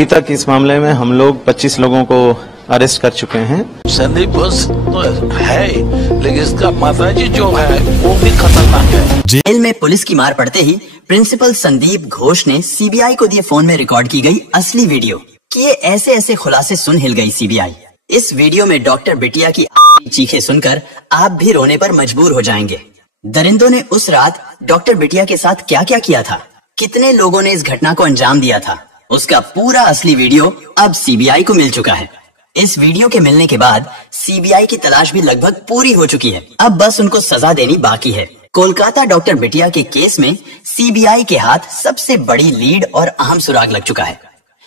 अभी तक इस मामले में हम लोग 25 लोगों को अरेस्ट कर चुके हैं। संदीप घोष तो है, लेकिन इसका माताजी जो है वो भी खतरनाक है। जेल में पुलिस की मार पड़ते ही प्रिंसिपल संदीप घोष ने सीबीआई को दिए फोन में रिकॉर्ड की गई असली वीडियो कि ये ऐसे ऐसे खुलासे सुन हिल गई सीबीआई। इस वीडियो में डॉक्टर बिटिया की चीखें सुनकर आप भी रोने पर मजबूर हो जाएंगे। दरिंदों ने उस रात डॉक्टर बिटिया के साथ क्या क्या किया था, कितने लोगों ने इस घटना को अंजाम दिया था, उसका पूरा असली वीडियो अब सीबीआई को मिल चुका है। इस वीडियो के मिलने के बाद सीबीआई की तलाश भी लगभग पूरी हो चुकी है। अब बस उनको सजा देनी बाकी है। कोलकाता डॉक्टर बिटिया के केस में सीबीआई के हाथ सबसे बड़ी लीड और अहम सुराग लग चुका है।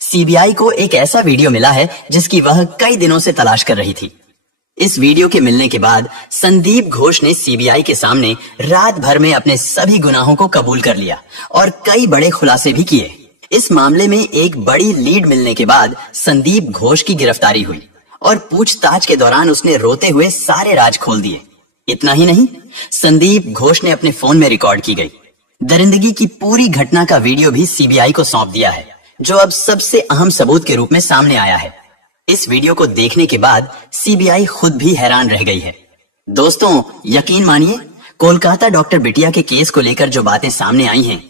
सीबीआई को एक ऐसा वीडियो मिला है जिसकी वह कई दिनों से तलाश कर रही थी। इस वीडियो के मिलने के बाद संदीप घोष ने सीबीआई के सामने रात भर में अपने सभी गुनाहों को कबूल कर लिया और कई बड़े खुलासे भी किए। इस मामले में एक बड़ी लीड मिलने के बाद संदीप घोष की गिरफ्तारी हुई और पूछताछ के दौरान उसने रोते हुए सारे राज खोल दिए। इतना ही नहीं, संदीप घोष ने अपने फोन में रिकॉर्ड की गई दरिंदगी की पूरी घटना का वीडियो भी सीबीआई को सौंप दिया है, जो अब सबसे अहम सबूत के रूप में सामने आया है। इस वीडियो को देखने के बाद सीबीआई खुद भी हैरान रह गई है। दोस्तों, यकीन मानिए, कोलकाता डॉक्टर बिटिया के केस को लेकर जो बातें सामने आई हैं,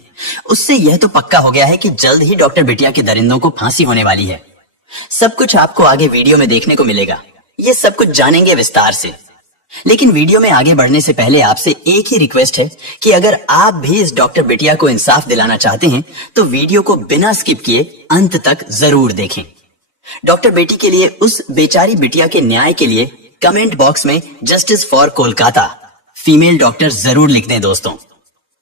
उससे यह तो पक्का हो गया है कि जल्द ही डॉक्टर बिटिया के दरिंदों को फांसी होने वाली है। सब कुछ आपको आगे वीडियो में देखने को मिलेगा। ये सब कुछ जानेंगे विस्तार से। लेकिन वीडियो में आगे बढ़ने से पहले आपसे एक ही रिक्वेस्ट है कि अगर आप भी इस डॉक्टर बिटिया को इंसाफ दिलाना चाहते हैं तो वीडियो को बिना स्किप किए अंत तक जरूर देखें। डॉक्टर बेटी के लिए, उस बेचारी बिटिया के न्याय के लिए कमेंट बॉक्स में justice for Kolkata female doctor जरूर लिख दें। दोस्तों,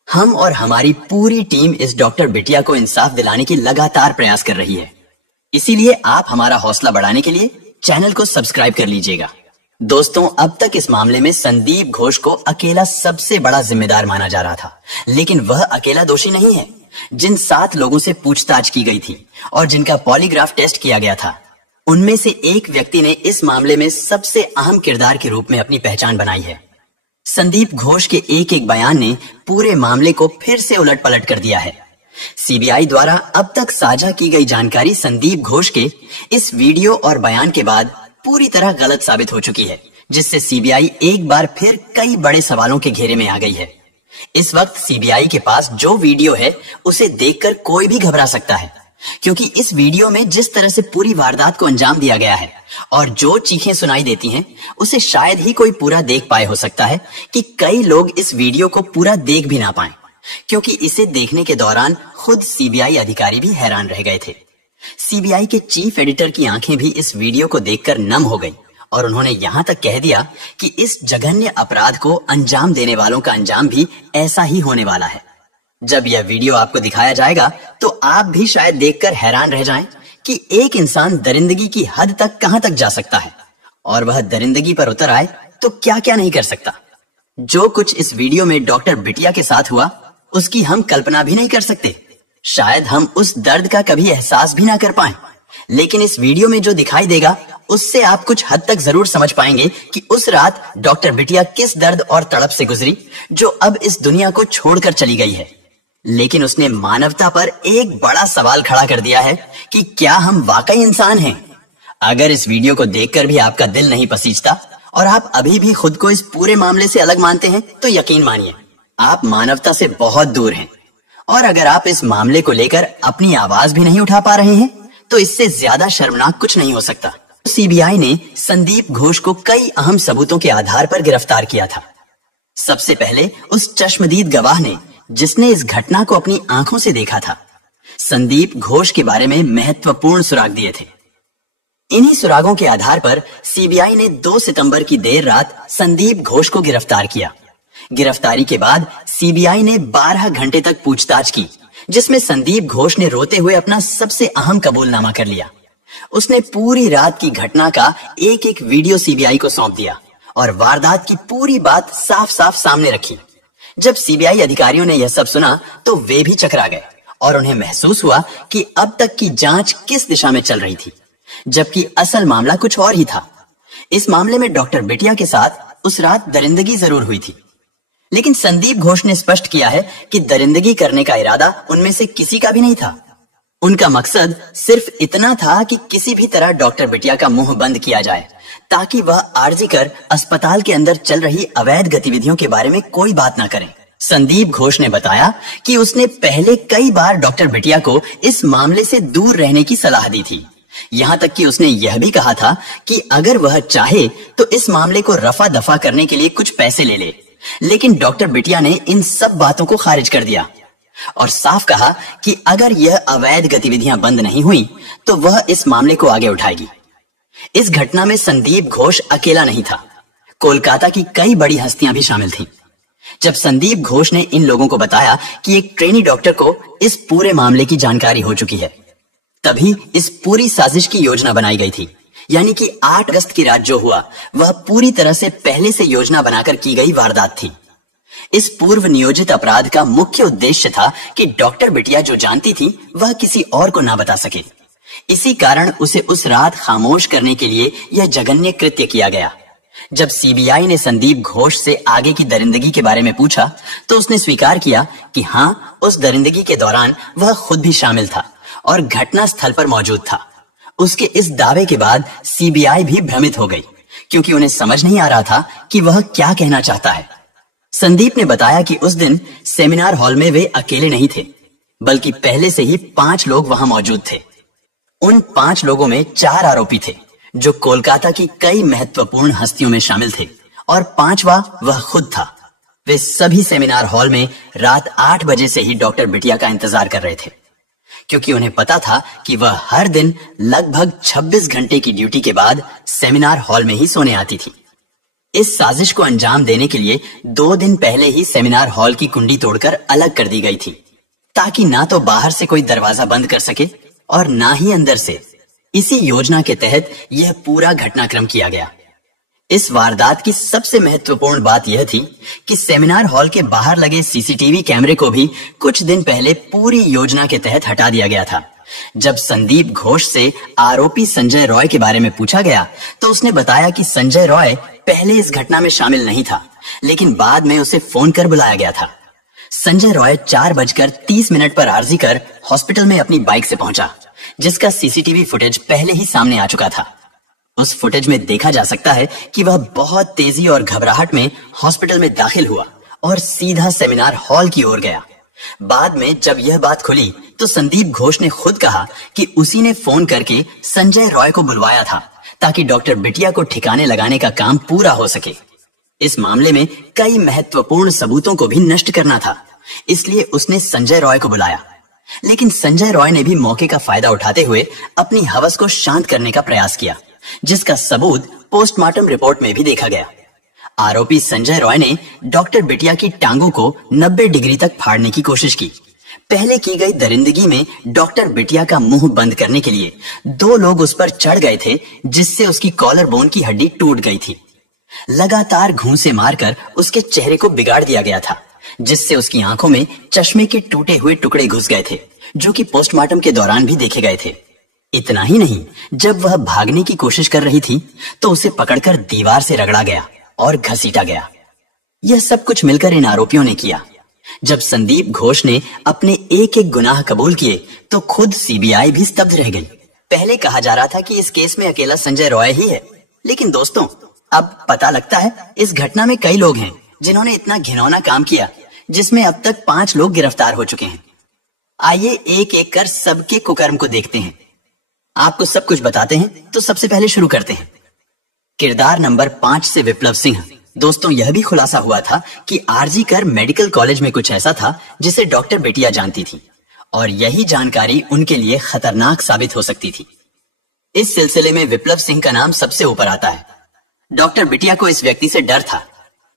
हम और हमारी पूरी टीम इस डॉक्टर बिटिया को इंसाफ दिलाने की लगातार प्रयास कर रही है। इसीलिए आप हमारा हौसला बढ़ाने के लिए चैनल को सब्सक्राइब कर लीजिएगा। दोस्तों, अब तक इस मामले में संदीप घोष को अकेला सबसे बड़ा जिम्मेदार माना जा रहा था, लेकिन वह अकेला दोषी नहीं है। जिन 7 लोगों से पूछताछ की गई थी और जिनका पॉलीग्राफ टेस्ट किया गया था, उनमें से एक व्यक्ति ने इस मामले में सबसे अहम किरदार के रूप में अपनी पहचान बनाई है। संदीप घोष के एक एक बयान ने पूरे मामले को फिर से उलट पलट कर दिया है। सीबीआई द्वारा अब तक साझा की गई जानकारी संदीप घोष के इस वीडियो और बयान के बाद पूरी तरह गलत साबित हो चुकी है, जिससे सीबीआई एक बार फिर कई बड़े सवालों के घेरे में आ गई है। इस वक्त सीबीआई के पास जो वीडियो है उसे देखकर कोई भी घबरा सकता है, क्योंकि इस वीडियो में जिस तरह से पूरी वारदात को अंजाम दिया गया है और जो चीखें सुनाई देती हैं, उसे शायद ही कोई पूरा देख पाए। हो सकता है कि कई लोग इस वीडियो को पूरा देख भी ना पाएं, क्योंकि इसे देखने के दौरान खुद सीबीआई अधिकारी भी हैरान रह गए थे। सीबीआई के चीफ एडिटर की आंखें भी इस वीडियो को देखकर नम हो गई और उन्होंने यहां तक कह दिया कि इस जघन्य अपराध को अंजाम देने वालों का अंजाम भी ऐसा ही होने वाला है। जब यह वीडियो आपको दिखाया जाएगा तो आप भी शायद देखकर हैरान रह जाएं कि एक इंसान दरिंदगी की हद तक कहां तक जा सकता है, और वह दरिंदगी पर उतर आए तो क्या क्या नहीं कर सकता। जो कुछ इस वीडियो में डॉक्टर बिटिया के साथ हुआ, उसकी हम कल्पना भी नहीं कर सकते। शायद हम उस दर्द का कभी एहसास भी ना कर पाएं, लेकिन इस वीडियो में जो दिखाई देगा उससे आप कुछ हद तक जरूर समझ पाएंगे कि उस रात डॉक्टर बिटिया किस दर्द और तड़प से गुजरी, जो अब इस दुनिया को छोड़कर चली गई है। लेकिन उसने मानवता पर एक बड़ा सवाल खड़ा कर दिया है कि क्या हम वाकई इंसान हैं। अगर इस वीडियो को देखकर भी आपका दिल नहीं पसीजता और आप अभी भी खुद को इस पूरे मामले से अलग मानते हैं, तो यकीन मानिए आप मानवता से बहुत दूर हैं। और अगर आप इस मामले को लेकर अपनी आवाज भी नहीं उठा पा रहे हैं, तो इससे ज्यादा शर्मनाक कुछ नहीं हो सकता। सीबीआई ने संदीप घोष को कई अहम सबूतों के आधार पर गिरफ्तार किया था। सबसे पहले उस चश्मदीद गवाह ने जिसने इस घटना को अपनी आंखों से देखा था, संदीप घोष के बारे में महत्वपूर्ण सुराग दिए थे। इन्हीं सुरागों के आधार पर सीबीआई ने 2 सितंबर की देर रात संदीप घोष को गिरफ्तार किया। गिरफ्तारी के बाद सीबीआई ने 12 घंटे तक पूछताछ की, जिसमें संदीप घोष ने रोते हुए अपना सबसे अहम कबूलनामा कर लिया। उसने पूरी रात की घटना का एक एक वीडियो सीबीआई को सौंप दिया और वारदात की पूरी बात साफ साफ सामने रखी। जब सीबीआई अधिकारियों ने यह सब सुना तो वे भी चकरा गए और उन्हें महसूस हुआ कि अब तक की जांच किस दिशा में चल रही थी, जबकि असल मामला कुछ और ही था। इस मामले में डॉक्टर बिटिया के साथ उस रात दरिंदगी जरूर हुई थी, लेकिन संदीप घोष ने स्पष्ट किया है कि दरिंदगी करने का इरादा उनमें से किसी का भी नहीं था। उनका मकसद सिर्फ इतना था कि किसी भी तरह डॉक्टर बिटिया का मुंह बंद किया जाए, ताकि वह आर्जी कर अस्पताल के अंदर चल रही अवैध गतिविधियों के बारे में कोई बात ना करें। संदीप घोष ने बताया कि उसने पहले कई बार डॉक्टर बिटिया को इस मामले से दूर रहने की सलाह दी थी। यहाँ तक कि उसने यह भी कहा था कि अगर वह चाहे तो इस मामले को रफा दफा करने के लिए कुछ पैसे ले ले। लेकिन डॉक्टर बिटिया ने इन सब बातों को खारिज कर दिया और साफ कहा कि अगर यह अवैध गतिविधियां बंद नहीं हुई तो वह इस मामले को आगे उठाएगी। इस घटना में संदीप घोष अकेला नहीं था, कोलकाता की कई बड़ी हस्तियां भी शामिल थीं। जब संदीप घोष ने इन लोगों को बताया कि एक ट्रेनी डॉक्टर को इस पूरे मामले की जानकारी हो चुकी है, तभी इस पूरी साजिश की योजना बनाई गई थी। यानी कि 8 अगस्त की रात जो हुआ वह पूरी तरह से पहले से योजना बनाकर की गई वारदात थी। इस पूर्व नियोजित अपराध का मुख्य उद्देश्य था कि डॉक्टर बिटिया जो जानती थी वह किसी और को ना बता सके। इसी कारण उसे उस रात खामोश करने के लिए यह जघन्य कृत्य किया गया। जब सीबीआई ने संदीप घोष से आगे की दरिंदगी के बारे में पूछा तो उसने स्वीकार किया कि हाँ, उस दरिंदगी के दौरान वह खुद भी शामिल था और घटना स्थल पर मौजूद था। उसके इस दावे के बाद सीबीआई भी भ्रमित हो गई, क्योंकि उन्हें समझ नहीं आ रहा था कि वह क्या कहना चाहता है। संदीप ने बताया कि उस दिन सेमिनार हॉल में वे अकेले नहीं थे, बल्कि पहले से ही 5 लोग वहां मौजूद थे। उन 5 लोगों में 4 आरोपी थे जो कोलकाता की कई महत्वपूर्ण हस्तियों में शामिल थे और 5वां वह खुद था। वे सभी सेमिनार हॉल में रात 8 बजे से ही डॉक्टर बिटिया का इंतजार कर रहे थे, क्योंकि उन्हें पता था कि वह हर दिन लगभग 26 घंटे की ड्यूटी के बाद सेमिनार हॉल में ही सोने आती थी। इस साजिश को अंजाम देने के लिए 2 दिन पहले ही सेमिनार हॉल की कुंडी तोड़कर अलग कर दी गई थी, ताकि ना तो बाहर से कोई दरवाजा बंद कर सके और ना ही अंदर से। इसी योजना के तहत यह पूरा घटनाक्रम किया गया। इस वारदात की सबसे महत्वपूर्ण बात यह थी कि सेमिनार हॉल के बाहर लगे सीसीटीवी कैमरे को भी कुछ दिन पहले पूरी योजना के तहत हटा दिया गया था। जब संदीप घोष से आरोपी संजय रॉय के बारे में पूछा गया तो उसने बताया कि संजय रॉय पहले इस घटना में शामिल नहीं था, लेकिन बाद में उसे फोन कर बुलाया गया था। संजय रॉय 4:30 पर आर्जी कर हॉस्पिटल में अपनी बाइक से पहुंचा, जिसका सीसीटीवी फुटेज पहले ही सामने आ चुका था। उस फुटेज में देखा जा सकता है कि वह बहुत तेजी और घबराहट में हॉस्पिटल में दाखिल हुआ और सीधा सेमिनार हॉल की ओर गया। बाद में जब यह बात खुली तो संदीप घोष ने खुद कहा कि उसी ने फोन करके संजय रॉय को बुलवाया था, ताकि डॉक्टर बिटिया को ठिकाने लगाने का काम पूरा हो सके। इस मामले में कई महत्वपूर्ण सबूतों को भी नष्ट करना था, इसलिए उसने संजय रॉय को बुलाया। लेकिन संजय रॉय ने भी मौके का फायदा उठाते हुए अपनी हवस को शांत करने का प्रयास किया, जिसका सबूत पोस्टमार्टम रिपोर्ट में भी देखा गया। आरोपी संजय रॉय ने डॉक्टर बिटिया की टांगों को 90 डिग्री तक फाड़ने की कोशिश की। पहले की गई दरिंदगी में डॉक्टर बिटिया का मुंह बंद करने के लिए 2 लोग उस पर चढ़ गए थे, जिससे उसकी कॉलर बोन की हड्डी टूट गई थी। लगातार घूंसे मारकर उसके चेहरे को बिगाड़ दिया गया था, जिससे उसकी आंखों में चश्मे के टूटे हुए टुकड़े घुस गए थे, जो कि पोस्टमार्टम के दौरान भी देखे गए थे। इतना ही नहीं, जब वह भागने की कोशिश कर रही थी तो उसे पकड़कर दीवार से रगड़ा गया और घसीटा गया। यह सब कुछ मिलकर इन आरोपियों ने किया। जब संदीप घोष ने अपने एक एक गुनाह कबूल किए तो खुद सीबीआई भी स्तब्ध रह गई। पहले कहा जा रहा था कि इस केस में अकेला संजय रॉय ही है, लेकिन दोस्तों अब पता लगता है इस घटना में कई लोग हैं जिन्होंने इतना घिनौना काम किया, जिसमें अब तक 5 लोग गिरफ्तार हो चुके हैं। आइए एक एक कर सबके कुकर्म को देखते हैं। आपको सब कुछ बताते हैं, तो सबसे पहले शुरू करते हैं। किरदार नंबर 5 से विप्लव सिंह। दोस्तों, यह भी खुलासा हुआ था कि आरजी कर मेडिकल कॉलेज में कुछ ऐसा था जिसे डॉक्टर बिटिया जानती थी, और यही जानकारी उनके लिए खतरनाक साबित हो सकती थी। इस सिलसिले में विप्लव सिंह का नाम सबसे ऊपर आता है। डॉक्टर बिटिया को इस व्यक्ति से डर था।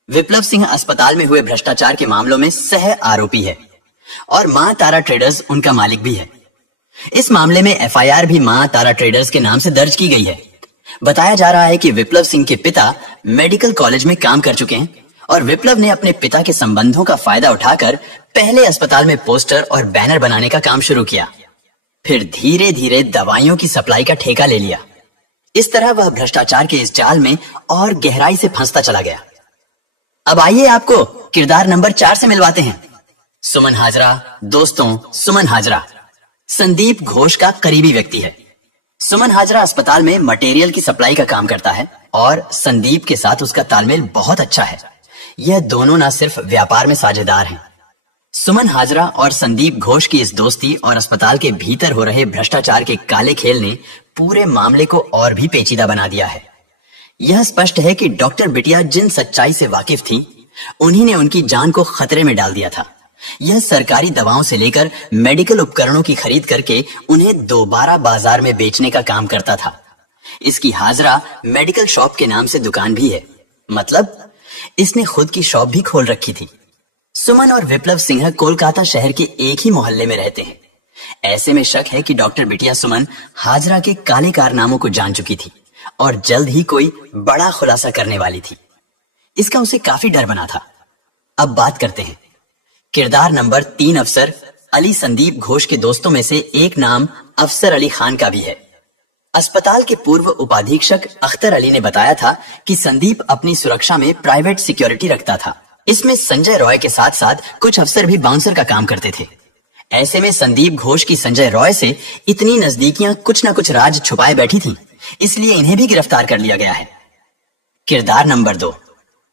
विप्लव सिंह अस्पताल में हुए भ्रष्टाचार के मामलों में सह आरोपी है और मां तारा ट्रेडर्स उनका मालिक भी है। इस मामले में एफआईआर भी मां तारा ट्रेडर्स के नाम से दर्ज की गई है। बताया जा रहा है कि विप्लव सिंह के पिता मेडिकल कॉलेज में काम कर चुके हैं और विप्लव ने अपने पिता के संबंधों का फायदा उठाकर पहले अस्पताल में पोस्टर और बैनर बनाने का काम शुरू किया, फिर धीरे धीरे दवाइयों की सप्लाई का ठेका ले लिया। इस तरह वह भ्रष्टाचार के इस जाल में और गहराई से फंसता चला गया। अब आइए आपको किरदार नंबर 4 से मिलवाते हैं। सुमन हाजरा। दोस्तों, सुमन हाजरा संदीप घोष का करीबी व्यक्ति है। सुमन हाजरा अस्पताल में मटेरियल की सप्लाई का काम करता है और संदीप के साथ उसका तालमेल बहुत अच्छा है। यह दोनों न सिर्फ व्यापार में साझेदार हैं। सुमन हाजरा और संदीप घोष की इस दोस्ती और अस्पताल के भीतर हो रहे भ्रष्टाचार के काले खेल ने पूरे मामले को और भी पेचीदा बना दिया है। यह स्पष्ट है कि डॉक्टर बिटिया जिन सच्चाई से वाकिफ थी, उन्हीं ने उनकी जान को खतरे में डाल दिया था। यह सरकारी दवाओं से लेकर मेडिकल उपकरणों की खरीद करके उन्हें दोबारा बाजार में बेचने का काम करता था। इसकी हाजरा मेडिकल शॉप के नाम से दुकान भी है, मतलब इसने खुद की शॉप भी खोल रखी थी। सुमन और विप्लव सिंह कोलकाता शहर के एक ही मोहल्ले में रहते हैं। ऐसे में शक है कि डॉक्टर बिटिया सुमन हाजरा के काले कारनामों को जान चुकी थी और जल्द ही कोई बड़ा खुलासा करने वाली थी। इसका उसे काफी डर बना था। अब बात करते हैं। किरदार नंबर 3 अफसर अली संदीप घोष के दोस्तों में से एक नाम अफसर अली खान का भी है। अस्पताल के पूर्व उपाधीक्षक अख्तर अली ने बताया था कि संदीप अपनी सुरक्षा में प्राइवेट सिक्योरिटी रखता था। इसमें संजय रॉय के साथ साथ कुछ अफसर भी बाउंसर का काम करते थे। ऐसे में संदीप घोष की संजय रॉय से इतनी नजदीकियां कुछ न कुछ राज छुपाए बैठी थी, इसलिए इन्हें भी गिरफ्तार कर लिया गया है। किरदार नंबर 2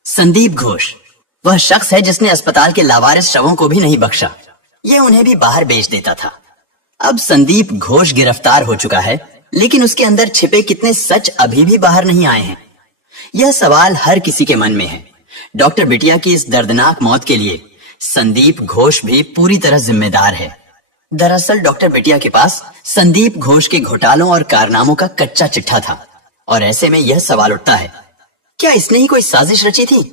संदीप घोष वह शख्स है जिसने अस्पताल के लावारिस शवों को भी नहीं बख्शा। यह उन्हें भी बाहर बेच देता था। अब संदीप घोष गिरफ्तार हो चुका है, लेकिन उसके अंदर छिपे कितने सच अभी भी बाहर नहीं आए हैं। यह सवाल हर किसी के मन में है। डॉक्टर बिटिया की इस दर्दनाक मौत के लिए संदीप घोष भी पूरी तरह जिम्मेदार है। दरअसल डॉक्टर बिटिया के पास संदीप घोष के घोटालों और कारनामों का कच्चा चिट्ठा था और ऐसे में यह सवाल उठता है, क्या इसने ही कोई साजिश रची थी?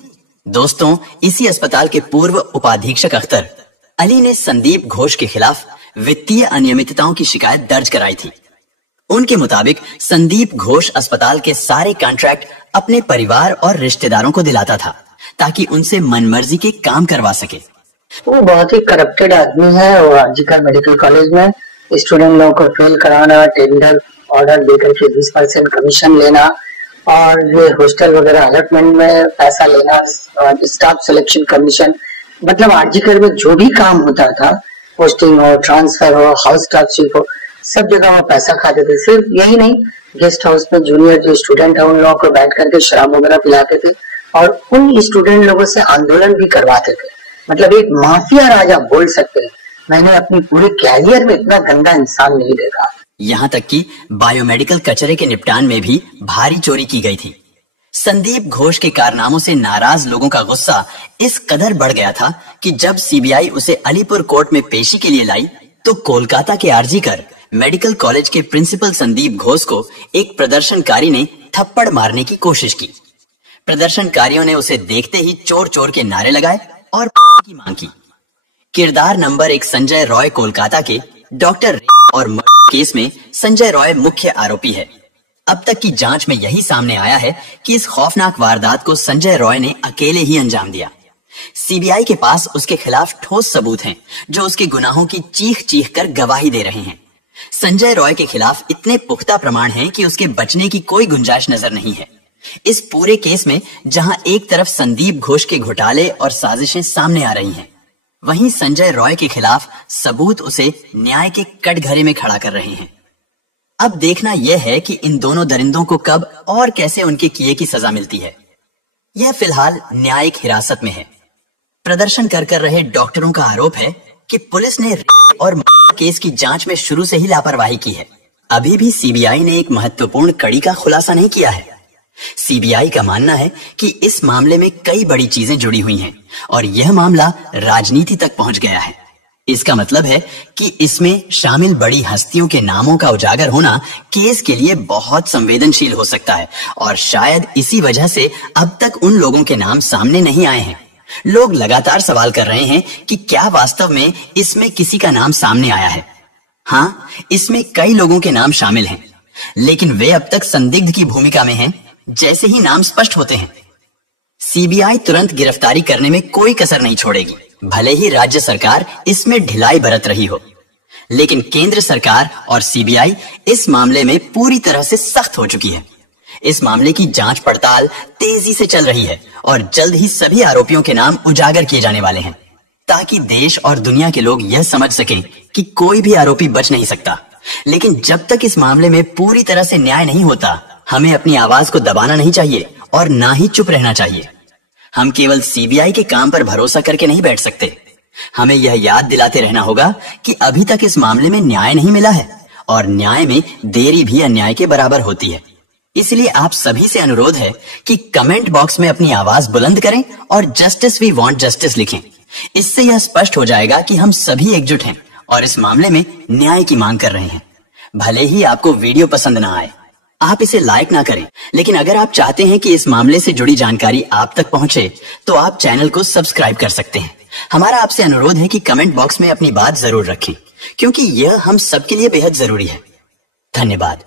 दोस्तों, इसी अस्पताल के पूर्व उपाधीक्षक अख्तर अली ने संदीप घोष के खिलाफ वित्तीय अनियमितताओं की शिकायत दर्ज कराई थी। उनके मुताबिक संदीप घोष अस्पताल के सारे कॉन्ट्रैक्ट अपने परिवार और रिश्तेदारों को दिलाता था ताकि उनसे मनमर्जी के काम करवा सके। वो बहुत ही करप्टेड आदमी है और आरजीकर मेडिकल कॉलेज में स्टूडेंट लोगों को फेल कराना, टेंडर ऑर्डर देकर के 20% कमीशन लेना और ये हॉस्टल वगैरह अलॉटमेंट में पैसा लेना, स्टाफ सिलेक्शन कमीशन, मतलब आरजीकर में जो भी काम होता था, पोस्टिंग हो, ट्रांसफर हो, हाउस स्टाफशिप हो, सब जगह वो पैसा खाते थे। सिर्फ यही नहीं, गेस्ट हाउस में जूनियर जो स्टूडेंट है उन लोगों को बैठ करके शराब वगैरह पिलाते थे और उन स्टूडेंट लोगों से आंदोलन भी करवाते थे। मतलब एक माफिया राजा बोल सकते हैं। मैंने अपनी पूरे कैरियर में इतना गंदा इंसान नहीं देखा। यहाँ तक कि बायोमेडिकल कचरे के निपटान में भी भारी चोरी की गई थी। संदीप घोष के कारनामों से नाराज लोगों का गुस्सा इस कदर बढ़ गया था कि जब सीबीआई उसे अलीपुर कोर्ट में पेशी के लिए लाई तो कोलकाता के आरजीकर मेडिकल कॉलेज के प्रिंसिपल संदीप घोष को एक प्रदर्शनकारी ने थप्पड़ मारने की कोशिश की। प्रदर्शनकारियों ने उसे देखते ही चोर चोर के नारे लगाए और की मांग की। किरदार नंबर 1 संजय रॉय कोलकाता के डॉक्टर और केस में संजय रॉय मुख्य आरोपी है। अब तक की जांच में यही सामने आया है कि इस खौफनाक वारदात को संजय रॉय ने अकेले ही अंजाम दिया। सीबीआई के पास उसके खिलाफ ठोस सबूत हैं, जो उसके गुनाहों की चीख चीख कर गवाही दे रहे हैं। संजय रॉय के खिलाफ इतने पुख्ता प्रमाण हैं कि उसके बचने की कोई गुंजाइश नजर नहीं है। इस पूरे केस में जहां एक तरफ संदीप घोष के घोटाले और साजिशें सामने आ रही हैं, वहीं संजय रॉय के खिलाफ सबूत उसे न्याय के कटघरे में खड़ा कर रहे हैं। अब देखना यह है कि इन दोनों दरिंदों को कब और कैसे उनके किए की सजा मिलती है। यह फिलहाल न्यायिक हिरासत में है। प्रदर्शन कर रहे डॉक्टरों का आरोप है कि पुलिस ने और केस की जांच में शुरू से ही लापरवाही की है। अभी भी सीबीआई ने एक महत्वपूर्ण कड़ी का खुलासा नहीं किया है। सीबीआई का मानना है कि इस मामले में कई बड़ी चीजें जुड़ी हुई हैं और यह मामला राजनीति तक पहुंच गया है। इसका मतलब है कि इसमें शामिल बड़ी हस्तियों के नामों का उजागर होना केस के लिए बहुत संवेदनशील हो सकता है और शायद इसी वजह से अब तक उन लोगों के नाम सामने नहीं आए हैं। लोग लगातार सवाल कर रहे हैं कि क्या वास्तव में इसमें किसी का नाम सामने आया है। हाँ, इसमें कई लोगों के नाम शामिल हैं, लेकिन वे अब तक संदिग्ध की भूमिका में हैं। जैसे ही नाम स्पष्ट होते हैं, सीबीआई तुरंत गिरफ्तारी करने में कोई कसर नहीं छोड़ेगी, भले ही राज्य सरकार इसमें ढिलाई बरत रही हो। लेकिन केंद्र सरकार और सीबीआई इस मामले में पूरी तरह से सख्त हो चुकी है। इस मामले की जांच पड़ताल तेजी से चल रही है और जल्द ही सभी आरोपियों के नाम उजागर किए जाने वाले हैं। ताकि देश और दुनिया के लोग यह समझ सकें कि कोई भी आरोपी बच नहीं सकता। लेकिन जब तक इस मामले में पूरी तरह से न्याय नहीं होता, हमें अपनी आवाज को दबाना नहीं चाहिए और ना ही चुप रहना चाहिए। हम केवल सीबीआई के काम पर भरोसा करके नहीं बैठ सकते। हमें यह याद दिलाते रहना होगा कि अभी तक इस मामले में न्याय नहीं मिला है और न्याय में देरी भी अन्याय के बराबर होती है। इसलिए आप सभी से अनुरोध है कि कमेंट बॉक्स में अपनी आवाज बुलंद करें और जस्टिस वी वांट जस्टिस लिखें। इससे यह स्पष्ट हो जाएगा कि हम सभी एकजुट हैं और इस मामले में न्याय की मांग कर रहे हैं। भले ही आपको वीडियो पसंद ना आए, आप इसे लाइक ना करें, लेकिन अगर आप चाहते हैं कि इस मामले से जुड़ी जानकारी आप तक पहुंचे तो आप चैनल को सब्सक्राइब कर सकते हैं। हमारा आपसे अनुरोध है कि कमेंट बॉक्स में अपनी बात जरूर रखें, क्योंकि यह हम सबके लिए बेहद जरूरी है। धन्यवाद।